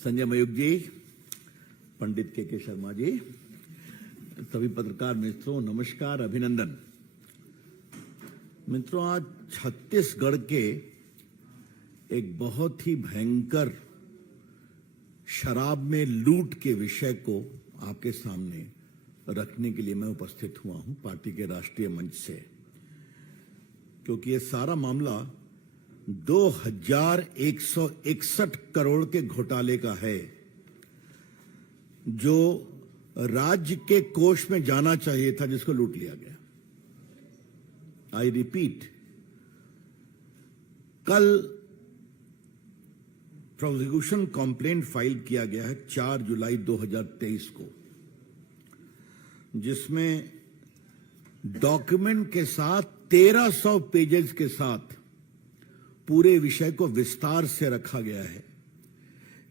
संजय मयूख जी, पंडित के शर्मा जी, सभी पत्रकार मित्रों नमस्कार, अभिनंदन। मित्रों, आज छत्तीसगढ़ के एक बहुत ही भयंकर शराब में लूट के विषय को आपके सामने रखने के लिए मैं उपस्थित हुआ हूं पार्टी के राष्ट्रीय मंच से, क्योंकि ये सारा मामला 2161 करोड़ के घोटाले का है, जो राज्य के कोष में जाना चाहिए था, जिसको लूट लिया गया। आई रिपीट, कल प्रोसिक्यूशन कंप्लेंट फाइल किया गया है 4 जुलाई 2023 को, जिसमें डॉक्यूमेंट के साथ 1300 पेजेस के साथ पूरे विषय को विस्तार से रखा गया है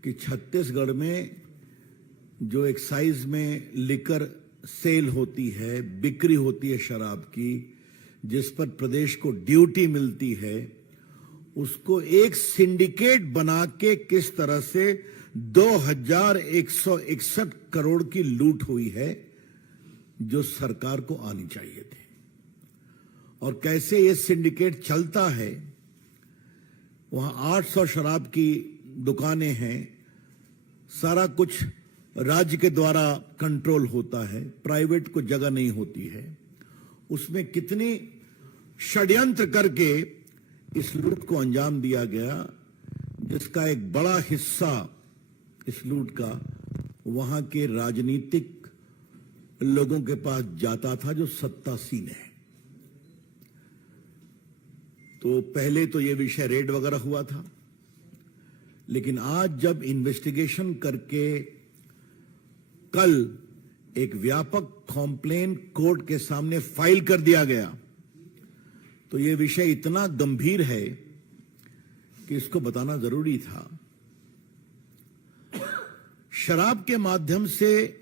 कि छत्तीसगढ़ में जो एक्साइज में लिकर सेल होती है, बिक्री होती है शराब की, जिस पर प्रदेश को ड्यूटी मिलती है, उसको एक सिंडिकेट बना के किस तरह से 2161 करोड़ की लूट हुई है, जो सरकार को आनी चाहिए थी। और कैसे ये सिंडिकेट चलता है। वहां 800 शराब की दुकानें हैं, सारा कुछ राज्य के द्वारा कंट्रोल होता है, प्राइवेट को जगह नहीं होती है। उसमें कितनी षड्यंत्र करके इस लूट को अंजाम दिया गया, जिसका एक बड़ा हिस्सा इस लूट का वहां के राजनीतिक लोगों के पास जाता था, जो सत्तासीन है। तो पहले तो ये विषय रेड वगैरह हुआ था, लेकिन आज जब इन्वेस्टिगेशन करके कल एक व्यापक कॉम्प्लेन कोर्ट के सामने फाइल कर दिया गया, तो ये विषय इतना गंभीर है कि इसको बताना जरूरी था। शराब के माध्यम से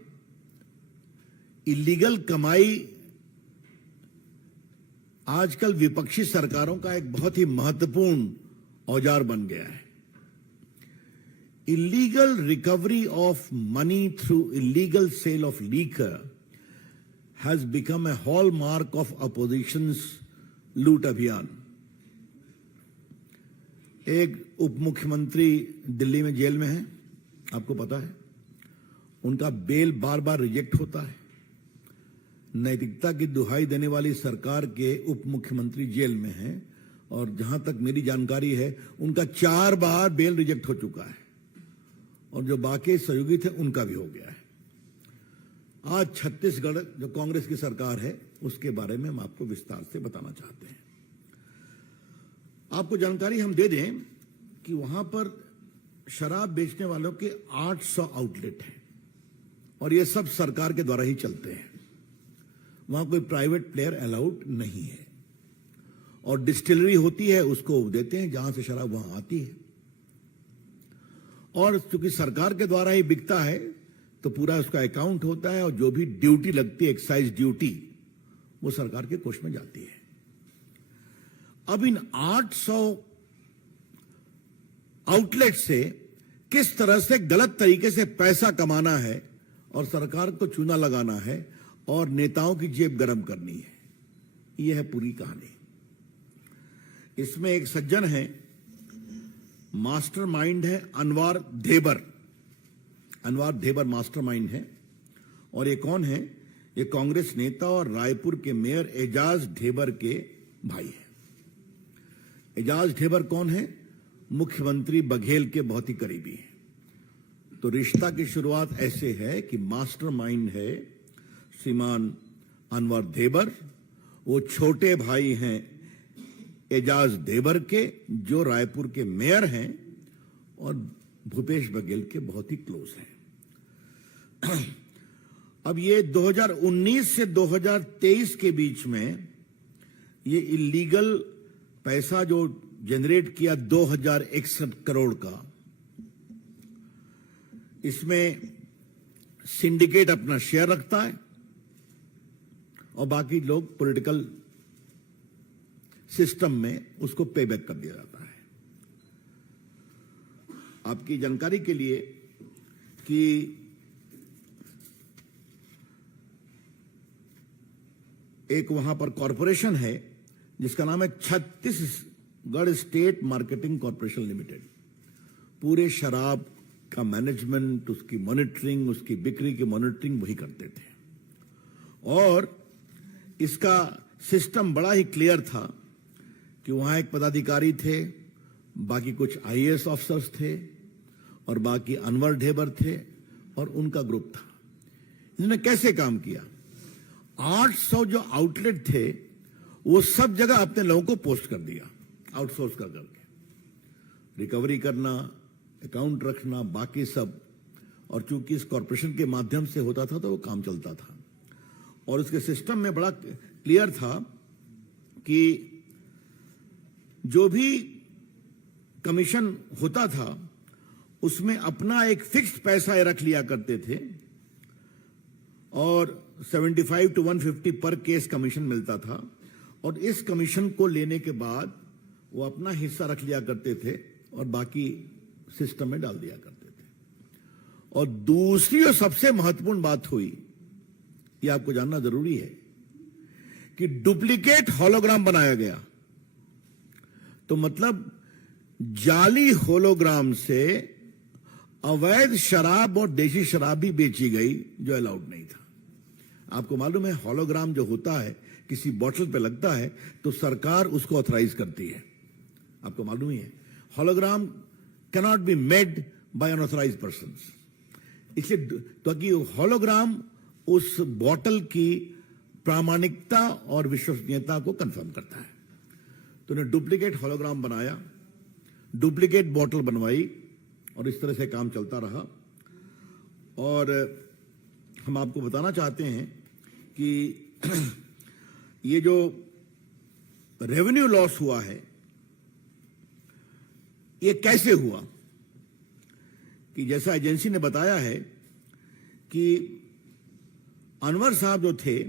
इलीगल कमाई आजकल विपक्षी सरकारों का एक बहुत ही महत्वपूर्ण औजार बन गया है। Illegal recovery of money through illegal sale of liquor has become a hallmark of oppositions लूट अभियान। एक उप मुख्यमंत्री दिल्ली में जेल में है, आपको पता है। उनका बेल बार बार रिजेक्ट होता है। नैतिकता की दुहाई देने वाली सरकार के उप मुख्यमंत्री जेल में हैं, और जहां तक मेरी जानकारी है उनका 4 बार बेल रिजेक्ट हो चुका है, और जो बाकी सहयोगी थे उनका भी हो गया है। आज छत्तीसगढ़ जो कांग्रेस की सरकार है, उसके बारे में हम आपको विस्तार से बताना चाहते हैं। आपको जानकारी हम दे दें कि वहां पर शराब बेचने वालों के 800 आउटलेट हैं, और ये सब सरकार के द्वारा ही चलते हैं। वहां कोई प्राइवेट प्लेयर अलाउड नहीं है, और डिस्टिलरी होती है, उसको देते हैं जहां से शराब वहां आती है। और चूंकि सरकार के द्वारा ही बिकता है, तो पूरा उसका अकाउंट होता है, और जो भी ड्यूटी लगती है, एक्साइज ड्यूटी, वो सरकार के कोष में जाती है। अब इन 800 आउटलेट से किस तरह से गलत तरीके से पैसा कमाना है, और सरकार को चूना लगाना है, और नेताओं की जेब गरम करनी है, यह है पूरी कहानी। इसमें एक सज्जन है, मास्टरमाइंड है अनवर धेबर। अनवर धेबर मास्टरमाइंड है। और ये कौन है? ये कांग्रेस नेता और रायपुर के मेयर एजाज ढेबर के भाई हैं। एजाज ढेबर कौन है? मुख्यमंत्री बघेल के बहुत ही करीबी हैं। तो रिश्ता की शुरुआत ऐसे है कि मास्टरमाइंड है श्रीमान अनवर धेबर, वो छोटे भाई हैं एजाज ढेबर के, जो रायपुर के मेयर हैं और भूपेश बघेल के बहुत ही क्लोज हैं। अब ये 2019 से 2023 के बीच में ये इलीगल पैसा जो जनरेट किया 2061 करोड़ का, इसमें सिंडिकेट अपना शेयर रखता है, और बाकी लोग पॉलिटिकल सिस्टम में उसको पे बैक कर दिया जाता है। आपकी जानकारी के लिए कि एक वहां पर कॉरपोरेशन है जिसका नाम है Chhattisgarh state marketing corporation limited. पूरे शराब का मैनेजमेंट, उसकी मॉनिटरिंग, उसकी बिक्री की मॉनिटरिंग वही करते थे। और इसका सिस्टम बड़ा ही क्लियर था कि वहां एक पदाधिकारी थे, बाकी कुछ आईएएस ऑफिसर्स थे और बाकी अनवर ढेबर थे और उनका ग्रुप था। इन्होंने कैसे काम किया? 800 जो आउटलेट थे वो सब जगह अपने लोगों को पोस्ट कर दिया, आउटसोर्स कर करके। रिकवरी करना, अकाउंट रखना, बाकी सब। और चूंकि इस कॉरपोरेशन के माध्यम से होता था तो वो काम चलता था। और उसके सिस्टम में बड़ा क्लियर था कि जो भी कमीशन होता था उसमें अपना एक फिक्स्ड पैसा रख लिया करते थे और 75 to 150 पर केस कमीशन मिलता था। और इस कमीशन को लेने के बाद वो अपना हिस्सा रख लिया करते थे और बाकी सिस्टम में डाल दिया करते थे। और दूसरी और सबसे महत्वपूर्ण बात हुई, ये आपको जानना जरूरी है, कि डुप्लीकेट होलोग्राम बनाया गया। तो मतलब जाली होलोग्राम से अवैध शराब और देशी शराब भी बेची गई जो अलाउड नहीं था। आपको मालूम है, होलोग्राम जो होता है किसी बोतल पे लगता है तो सरकार उसको ऑथराइज करती है। आपको मालूम ही है, hologram cannot be made by unauthorised person. इसलिए ताकि होलोग्राम उस बोतल की प्रामाणिकता और विश्वसनीयता को कंफर्म करता है। तो उन्हें डुप्लीकेट होलोग्राम बनाया, डुप्लीकेट बोतल बनवाई और इस तरह से काम चलता रहा। और हम आपको बताना चाहते हैं कि ये जो रेवेन्यू लॉस हुआ है ये कैसे हुआ, कि जैसा एजेंसी ने बताया है कि अनवर साहब जो थे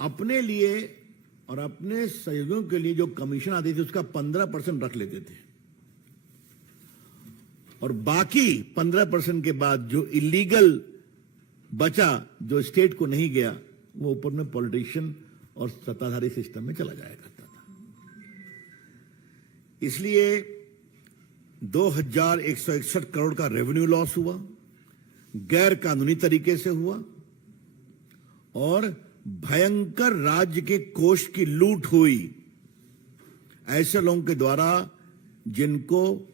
अपने लिए और अपने सहयोगियों के लिए जो कमीशन आती थी उसका 15% रख लेते थे और बाकी 15% के बाद जो इलीगल बचा, जो स्टेट को नहीं गया, वो ऊपर में पॉलिटिशियन और सत्ताधारी सिस्टम में चला जाया करता था। इसलिए 2161 करोड़ का रेवेन्यू लॉस हुआ, गैर कानूनी तरीके से हुआ और भयंकर राज्य के कोष की लूट हुई ऐसे लोगों के द्वारा जिनको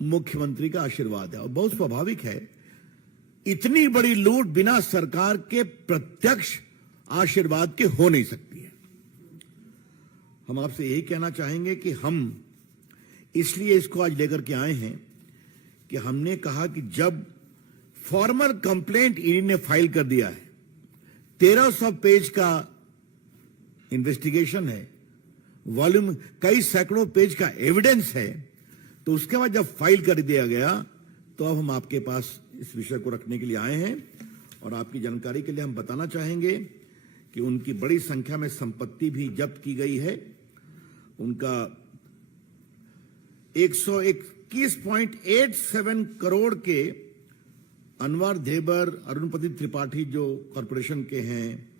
मुख्यमंत्री का आशीर्वाद है। और बहुत स्वाभाविक है, इतनी बड़ी लूट बिना सरकार के प्रत्यक्ष आशीर्वाद के हो नहीं सकती है। हम आपसे यही कहना चाहेंगे कि हम इसलिए इसको आज लेकर के आए हैं कि हमने कहा कि जब फॉर्मल कंप्लेंट ईडी ने फाइल कर दिया है, 1300 पेज का इन्वेस्टिगेशन है, वॉल्यूम कई सैकड़ों पेज का एविडेंस है, तो उसके बाद जब फाइल कर दिया गया तो अब हम आपके पास इस विषय को रखने के लिए आए हैं। और आपकी जानकारी के लिए हम बताना चाहेंगे कि उनकी बड़ी संख्या में संपत्ति भी जब्त की गई है। उनका 121.87 करोड़ के अनवर ढेबर, अरुणपति त्रिपाठी जो कॉरपोरेशन के हैं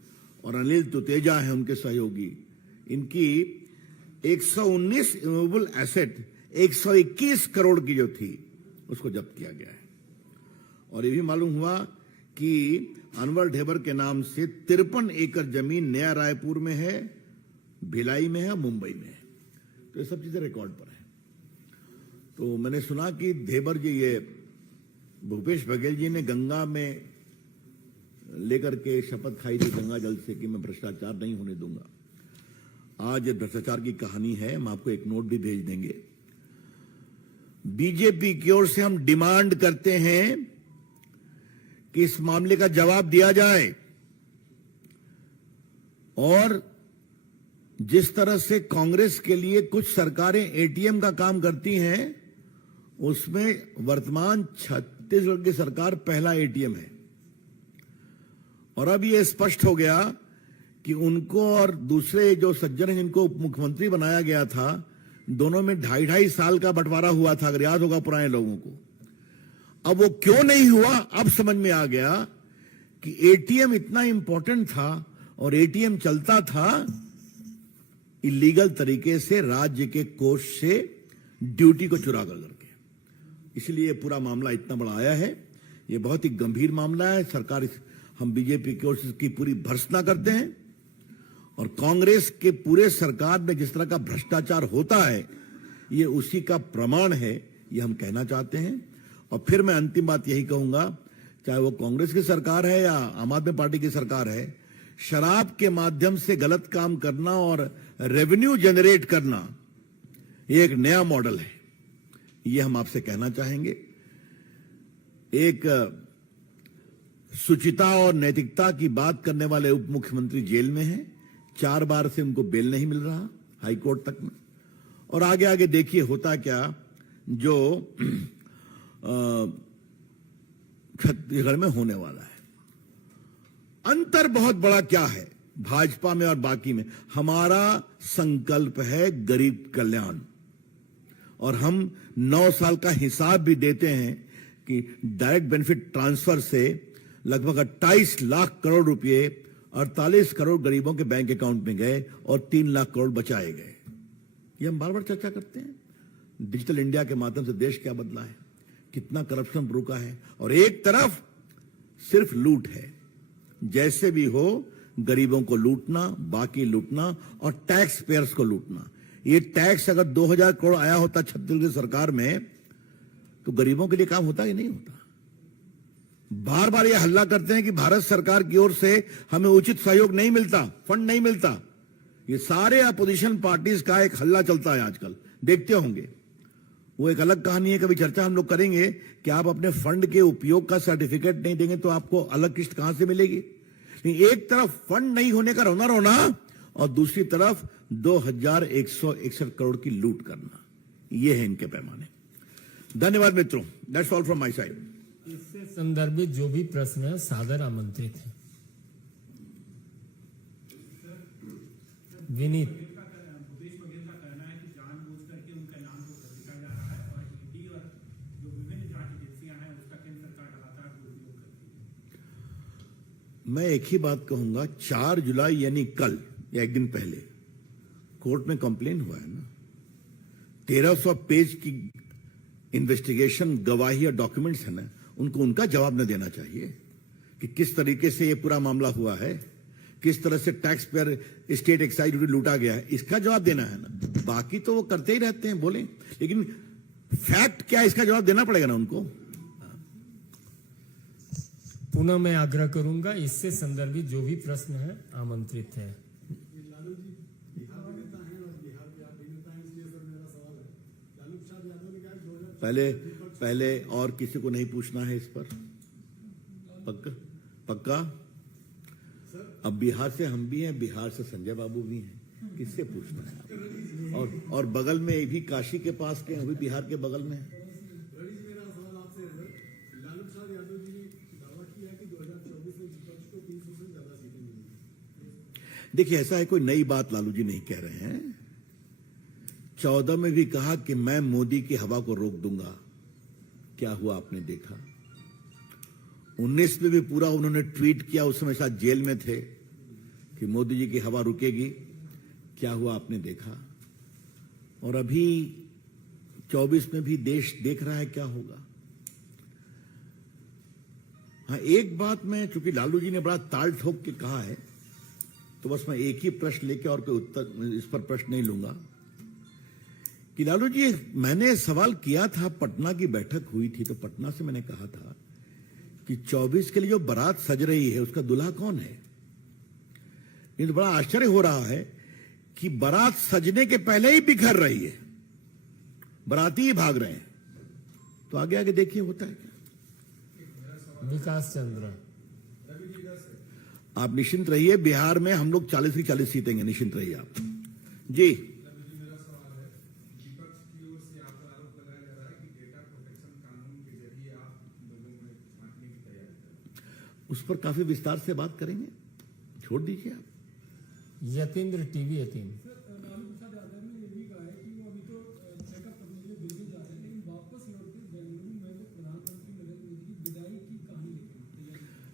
और अनिल तुतेजा हैं उनके सहयोगी, इनकी 119 इमूवेबल एसेट 121 करोड़ की जो थी उसको जब्त किया गया है। और ये भी मालूम हुआ कि अनवर ढेबर के नाम से 53 एकड़ जमीन नया रायपुर में है, भिलाई में है, मुंबई में है। तो ये सब चीजें रिकॉर्ड पर है। तो मैंने सुना कि ढेबर जी, ये भूपेश बघेल जी ने गंगा में लेकर के शपथ खाई थी गंगा जल से कि मैं भ्रष्टाचार नहीं होने दूंगा। आज भ्रष्टाचार की कहानी है, हम आपको एक नोट भी भेज देंगे। बीजेपी की ओर से हम डिमांड करते हैं कि इस मामले का जवाब दिया जाए और जिस तरह से कांग्रेस के लिए कुछ सरकारें एटीएम का काम करती हैं, उसमें वर्तमान छत्तीसगढ़ की सरकार पहला एटीएम है। और अब यह स्पष्ट हो गया कि उनको और दूसरे जो सज्जन हैं जिनको उप मुख्यमंत्री बनाया गया था, दोनों में 2.5 साल का बंटवारा हुआ था, अगर याद होगा पुराने लोगों को। अब वो क्यों नहीं हुआ, अब समझ में आ गया कि एटीएम इतना इंपॉर्टेंट था और एटीएम चलता था इलीगल तरीके से, राज्य के कोष से ड्यूटी को चुरा कर करके। इसलिए पूरा मामला इतना बड़ा आया है। ये बहुत ही गंभीर मामला है। सरकार, हम बीजेपी की ओर से इसकी पूरी भर्त्सना करते हैं और कांग्रेस के पूरे सरकार में जिस तरह का भ्रष्टाचार होता है ये उसी का प्रमाण है, ये हम कहना चाहते हैं। और फिर मैं अंतिम बात यही कहूंगा, चाहे वो कांग्रेस की सरकार है या आम आदमी पार्टी की सरकार है, शराब के माध्यम से गलत काम करना और रेवेन्यू जनरेट करना ये एक नया मॉडल है, ये हम आपसे कहना चाहेंगे। एक शुचिता और नैतिकता की बात करने वाले उप मुख्यमंत्री जेल में हैं, 4 बार से उनको बेल नहीं मिल रहा हाई कोर्ट तक में। और आगे आगे देखिए होता क्या, जो छत्तीसगढ़ में होने वाला है। अंतर बहुत बड़ा क्या है भाजपा में और बाकी में, हमारा संकल्प है गरीब कल्याण, और हम 9 साल का हिसाब भी देते हैं कि डायरेक्ट बेनिफिट ट्रांसफर से लगभग 28 लाख करोड़ रुपए 48 करोड़ गरीबों के बैंक अकाउंट में गए और 3 लाख करोड़ बचाए गए। ये हम बार बार चर्चा करते हैं। डिजिटल इंडिया के माध्यम से देश क्या बदला है, कितना करप्शन रुका है, और एक तरफ सिर्फ लूट है। जैसे भी हो गरीबों को लूटना, बाकी लूटना और टैक्स पेयर्स को लूटना। ये टैक्स अगर 2000 करोड़ आया होता छत्तीसगढ़ सरकार में तो गरीबों के लिए काम होता ही नहीं होता। बार बार ये हल्ला करते हैं कि भारत सरकार की ओर से हमें उचित सहयोग नहीं मिलता, फंड नहीं मिलता। ये सारे अपोजिशन पार्टीज का एक हल्ला चलता है आजकल, देखते होंगे। वो एक अलग कहानी है, कभी चर्चा हम लोग करेंगे कि आप अपने फंड के उपयोग का सर्टिफिकेट नहीं देंगे तो आपको अलग किस्त कहां से मिलेगी। एक तरफ फंड नहीं होने का रोना रोना और दूसरी तरफ 2161 करोड़ की लूट करना, ये है इनके पैमाने। धन्यवाद मित्रों, that's all from my side. इससे संदर्भित जो भी प्रश्न है सादर आमंत्रित है। विनीत, मैं एक ही बात कहूंगा, 4 जुलाई यानी कल या एक दिन पहले कोर्ट में कंप्लेन हुआ है ना, 1300 पेज की इन्वेस्टिगेशन गवाही और डॉक्यूमेंट्स है ना, उनको उनका जवाब न देना चाहिए कि किस तरीके से ये पूरा मामला हुआ है, किस तरह से tax payer state excise duty लूटा गया है, इसका जवाब देना है ना। बाकी तो वो करते ही रहते हैं, बोले, लेकिन फैक्ट क्या है इसका जवाब देना पड़ेगा ना उनको। पुनः मैं आग्रह करूंगा, इससे संदर्भित जो भी प्रश्न है आमंत्रित है। पहले और किसी को नहीं पूछना है इस पर, पक्का। अब बिहार से हम भी हैं, बिहार से संजय बाबू भी हैं, किससे पूछना है। और बगल में भी काशी के पास के, अभी बिहार के बगल में है। देखिए ऐसा है, कोई नई बात लालू जी नहीं कह रहे हैं। 14 में भी कहा कि मैं मोदी की हवा को रोक दूंगा, क्या हुआ आपने देखा। 19 में भी पूरा उन्होंने ट्वीट किया, उस समय शायद जेल में थे, कि मोदी जी की हवा रुकेगी, क्या हुआ आपने देखा। और अभी 24 में भी देश देख रहा है क्या होगा। हाँ, एक बात में, चूंकि लालू जी ने बड़ा ताल ठोक के कहा है, तो बस मैं एक ही प्रश्न लेके और कोई उत्तर इस पर प्रश्न नहीं लूंगा कि लालू जी, मैंने सवाल किया था, पटना की बैठक हुई थी तो पटना से मैंने कहा था कि 24 के लिए जो बारात सज रही है उसका दूल्हा कौन है। ये तो बड़ा आश्चर्य हो रहा है कि बारात सजने के पहले ही बिखर रही है, बाराती ही भाग रहे हैं। तो आगे आगे देखिए होता है क्या। विकास चंद्र, आप निश्चिंत रहिए, बिहार में हम लोग 40 की 40 जीतेंगे, निश्चिंत रहिए आप जी। उस पर काफी विस्तार से बात करेंगे, छोड़ दीजिए आप। यतीन्द्र टीवी यतीन,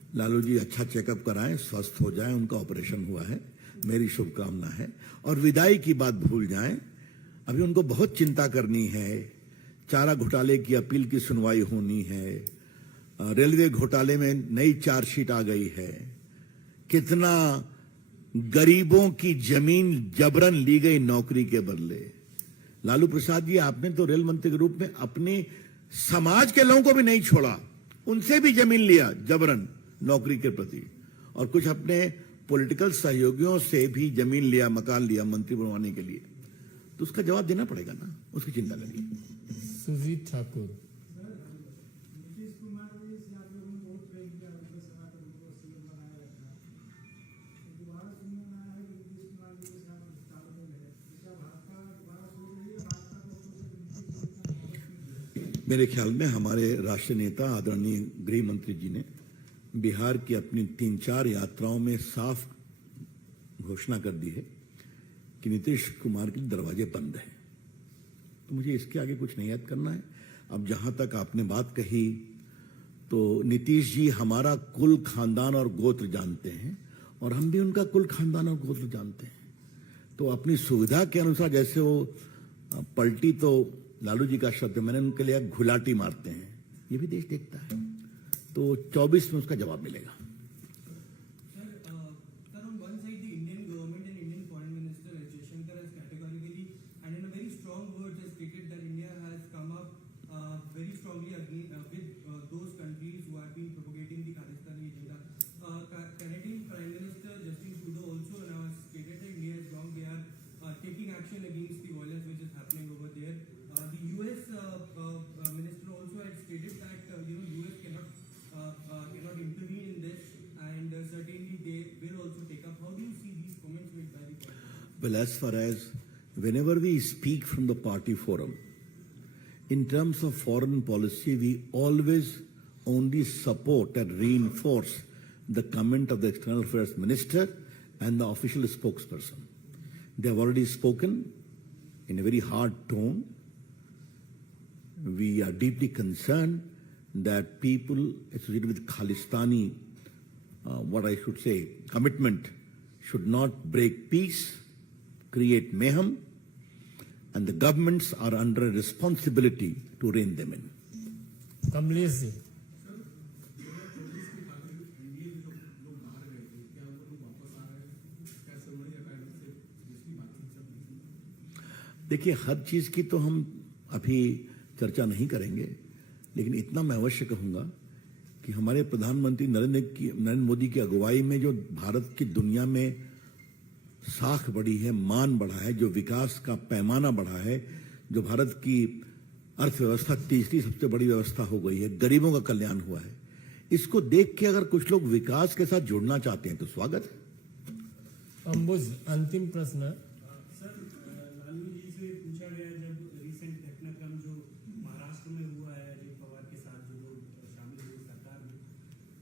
लालू जी अच्छा चेकअप कराएं, स्वस्थ हो जाएं, उनका ऑपरेशन हुआ है, मेरी शुभकामना है। और विदाई की बात भूल जाएं, अभी उनको बहुत चिंता करनी है। चारा घोटाले की अपील की सुनवाई होनी है, रेलवे घोटाले में नई चार्जशीट आ गई है, कितना गरीबों की जमीन जबरन ली गई नौकरी के बदले। लालू प्रसाद जी, आपने तो रेल मंत्री के रूप में अपने समाज के लोगों को भी नहीं छोड़ा, उनसे भी जमीन लिया जबरन नौकरी के प्रति, और कुछ अपने पॉलिटिकल सहयोगियों से भी जमीन लिया, मकान लिया मंत्री बनवाने के लिए। तो उसका जवाब देना पड़ेगा ना, उसकी चिंता करिए। सुजीत ठाकुर। मेरे ख्याल में हमारे राष्ट्रीय नेता आदरणीय गृह मंत्री जी ने बिहार की अपनी 3-4 यात्राओं में साफ घोषणा कर दी है कि नीतीश कुमार के दरवाजे बंद हैं। तो मुझे इसके आगे कुछ नहीं याद करना है। अब जहां तक आपने बात कही, तो नीतीश जी हमारा कुल खानदान और गोत्र जानते हैं, और हम भी उनका कुल खानदान और गोत्र जानते हैं। तो अपनी सुविधा के अनुसार, जैसे वो पलटी, तो लालू जी का शब्द, मैंने उनके लिए घुलाटी मारते हैं, ये भी देश देखता है। तो 24 में उसका जवाब मिलेगा। Well, as far as whenever we speak from the party forum, in terms of foreign policy, we always only support and reinforce the comment of the External Affairs Minister and the official spokesperson. They have already spoken in a very hard tone. We are deeply concerned that people associated with Khalistani, what I should say, commitment, should not break peace, create mayhem, and the governments are under a responsibility to rein them in. Kamlesh ji. देखिए, हर चीज की तो हम अभी चर्चा नहीं करेंगे, लेकिन इतना मैं अवश्य कहूंगा कि हमारे प्रधानमंत्री नरेंद्र मोदी की अगुवाई में जो भारत की दुनिया में साख बढ़ी है, मान बढ़ा है, जो विकास का पैमाना बढ़ा है, जो भारत की अर्थव्यवस्था तीसरी सबसे बड़ी व्यवस्था हो गई है, गरीबों का कल्याण हुआ है, इसको देख के अगर कुछ लोग विकास के साथ जुड़ना चाहते हैं तो स्वागत है। अंबुज, अंतिम प्रश्न। सर, लालू जी से पूछा गया, जब रिसेंट घटनाक्रम जो महाराष्ट्र में हुआ है अजित पवार के साथ, जो लोग शामिल हुए सरकार में,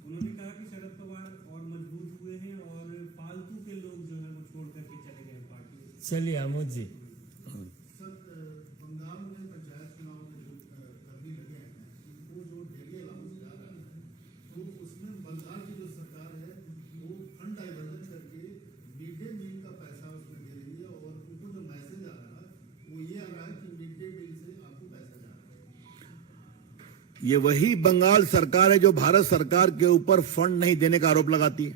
उन्होंने कहा कि शरद पवार और मजबूत हुए हैं और फालतू के लोग जो है वो छोड़ करके चले गए पार्टी। चलिए आमोद जी। सर, बंगाल में पंचायत चुनाव में जो कर्मी लगे हैं, वो जो डेली अलाउंस जा रहा है, तो उसमें बंगाल की जो सरकार है वो फंड डाइवर्जन करके मिड डे मील का पैसा उसमें दे रही है, और उनको जो मैसेज आ रहा है वो ये आ रहा है कि मिड डे मील से आपको पैसा जा रहा है। ये वही बंगाल सरकार है जो भारत सरकार के ऊपर फंड नहीं देने का आरोप लगाती है,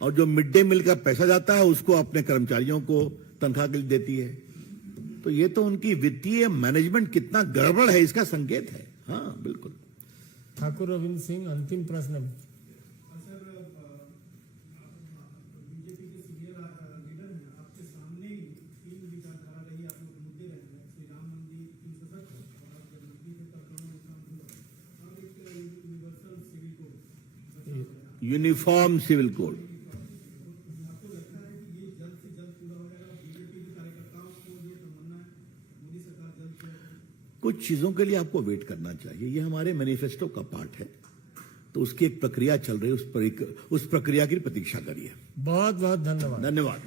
और जो मिड डे मील का पैसा जाता है उसको अपने कर्मचारियों को तनख्वाह के लिए देती है। तो ये तो उनकी वित्तीय मैनेजमेंट कितना गड़बड़ है इसका संकेत है। हाँ, बिल्कुल। ठाकुर रविंद्र सिंह, अंतिम प्रश्न। सर, बीजेपी के सीनियर लीडर हैं, आपके सामने ही 3 विचारधारा रही, आप लोग मुद्दे रहे हैं, श्री राम मंदिर 370, और आप जब मंत्री थे तब काम हुआ, अब एक universal civil code, uniform civil code, आपको लगता है कि ये जल्द से जल्द पूरा हो जाएगा? बीजेपी के कार्यकर्ताओं को ये तमन्ना है मोदी सरकार जल्द से कुछ चीजों के लिए आपको वेट करना चाहिए। ये हमारे मैनिफेस्टो का पार्ट है, तो उसकी एक प्रक्रिया चल रही है, उस प्रक्रिया की प्रतीक्षा करिए। बहुत बहुत धन्यवाद। धन्यवाद।